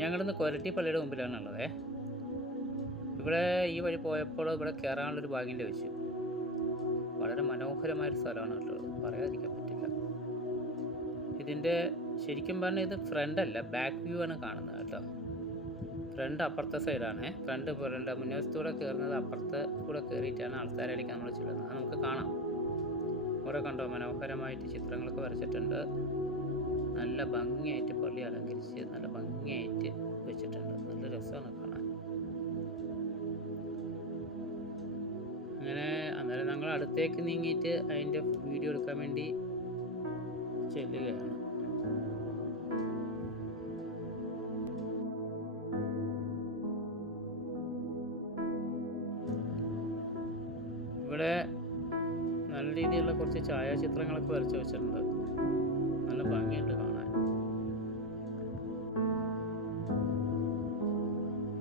ഞങ്ങളിന്ന് കൊരട്ടി പള്ളിയുടെ മുമ്പിലാണുള്ളത്. ഇവിടെ ഈ വഴി പോയപ്പോൾ ഇവിടെ കയറാനുള്ളൊരു ഭാഗ്യം ലഭിച്ചു. വളരെ മനോഹരമായൊരു സ്ഥലമാണ് കേട്ടോ, പറയാതിരിക്കാൻ പറ്റില്ല. ഇതിൻ്റെ ശരിക്കും പറഞ്ഞാൽ ഇത് ഫ്രണ്ടല്ല, ബാക്ക് വ്യൂ ആണ് കാണുന്നത് കേട്ടോ. ഫ്രണ്ട് അപ്പുറത്തെ സൈഡാണ്. ഫ്രണ്ട് മുൻവശത്തൂടെ കയറുന്നത് അപ്പുറത്ത് കൂടെ കയറിയിട്ടാണ് ആൾക്കാരിലേക്ക് നമ്മൾ ചെല്ലുന്നത്. അത് നമുക്ക് കാണാം. ഇവിടെ കണ്ടോ, മനോഹരമായിട്ട് ചിത്രങ്ങളൊക്കെ വരച്ചിട്ടുണ്ട്. നല്ല ഭംഗിയായിട്ട് പള്ളി അലങ്കരിച്ച് നല്ല ഭംഗിയായിട്ട് വെച്ചിട്ടുണ്ട്. നല്ല രസമാണ് കാണാൻ. അങ്ങനെ അന്നേരം ഞങ്ങൾ അടുത്തേക്ക് നീങ്ങിയിട്ട് അതിൻ്റെ വീഡിയോ എടുക്കാൻ വേണ്ടി ചെല്ലുകയാണ്. ഇവിടെ നല്ല രീതിയിലുള്ള കുറച്ച് ഛായാചിത്രങ്ങളൊക്കെ വരച്ച് വെച്ചിട്ടുണ്ട്. നല്ല ഭംഗിയുണ്ട് കാണാൻ.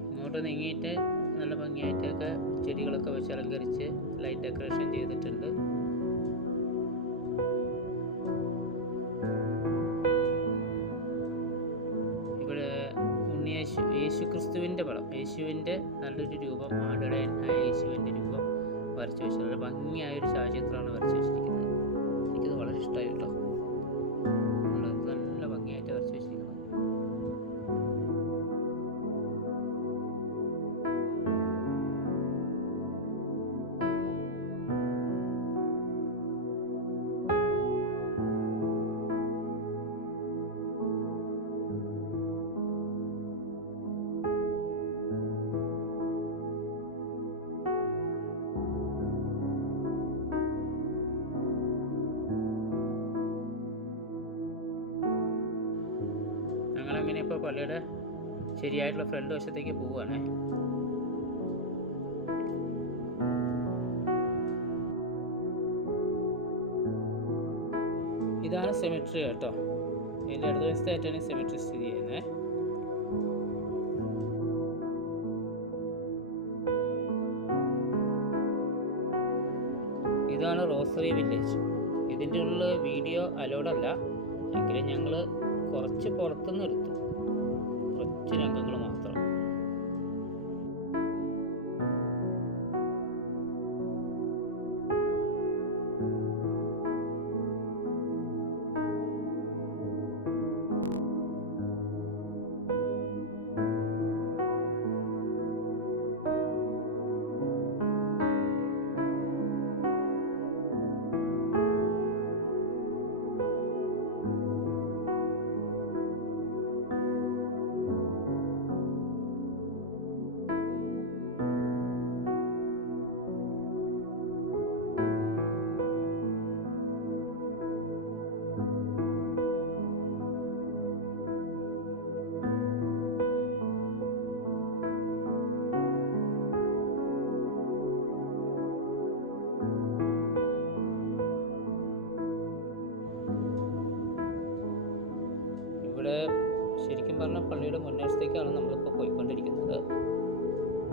ഇങ്ങോട്ട് നീങ്ങിയിട്ട് നല്ല ഭംഗിയായിട്ടൊക്കെ ചെടികളൊക്കെ വെച്ച് അലങ്കരിച്ച് ലൈറ്റ് ഡെക്കറേഷൻ ചെയ്തിട്ടുണ്ട്. ഇവിടെ യേശു ക്രിസ്തുവിൻ്റെ പടം, യേശുവിൻ്റെ നല്ലൊരു രൂപം, ആടുടയനായ യേശുവിൻ്റെ രൂപം വരച്ചു വെച്ചത്. നല്ല ഭംഗിയായൊരു ഛായാചിത്രമാണ് വരച്ചു വെച്ചിരിക്കുന്നത്. എനിക്കത് വളരെ ഇഷ്ടമായി കേട്ടോ. നല്ല ഭംഗിയായിട്ട് വരച്ചു വെച്ചിരിക്കുന്നത്. ഞങ്ങളങ്ങനെ ഇപ്പോൾ പള്ളിയുടെ ശരിയായിട്ടുള്ള ഫ്രണ്ട് വശത്തേക്ക് പോവുകയാണ്. ഇതാണ് സെമിട്രി കേട്ടോ. ഇതിൻ്റെ ഇടതുവശത്തായിട്ടാണ് സെമിട്രി സ്ഥിതി ചെയ്യുന്നത്. ഇതാണ് റോസറി വില്ലേജ്. ഇതിൻ്റെ ഉള്ളിൽ വീഡിയോ അലൗഡ് അല്ല, എങ്കിലും ഞങ്ങൾ കുറച്ച് പുറത്തുനിന്ന് എടുത്തു, കുറച്ച് രംഗങ്ങൾ മാത്രം. ഇവിടെ ശരിക്കും പറഞ്ഞാൽ പള്ളിയുടെ മുൻവശത്തേക്കാണ് നമ്മളിപ്പോൾ പോയിക്കൊണ്ടിരിക്കുന്നത്.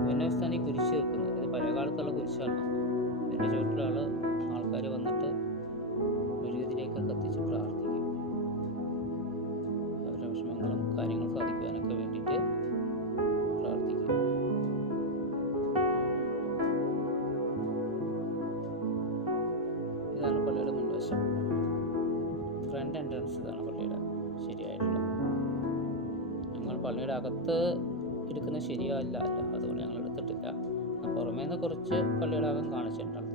മുൻവശത്താണ് ഈ കുരിശ് വെക്കുന്നത്. ഇത് പഴയകാലത്തുള്ള കുരിശാണ്. ഇതിൻ്റെ ചുവട്ടിലാണ് ആൾക്കാർ വന്നിട്ട് മെഴുകുതിരിയൊക്കെ കത്തിച്ച് പ്രാർത്ഥിക്കും. അവരുടെ വിഷമങ്ങളും കാര്യങ്ങളും സാധിക്കുവാനൊക്കെ വേണ്ടിയിട്ട് പ്രാർത്ഥിക്കും. ഇതാണ് പള്ളിയുടെ മുൻവശം. ഫ്രണ്ട് എൻട്രൻസ് ഇതാണ് പള്ളിയുടെ ശരിയായിട്ടുള്ള. ഞങ്ങൾ പള്ളിയുടെ അകത്ത് എടുക്കുന്നത് ശരിയല്ല, അതുകൊണ്ട് ഞങ്ങൾ എടുത്തിട്ടില്ല. പുറമേ നിന്ന് കുറച്ച് പള്ളിയുടെ അകം കാണിച്ചിട്ടുണ്ട്.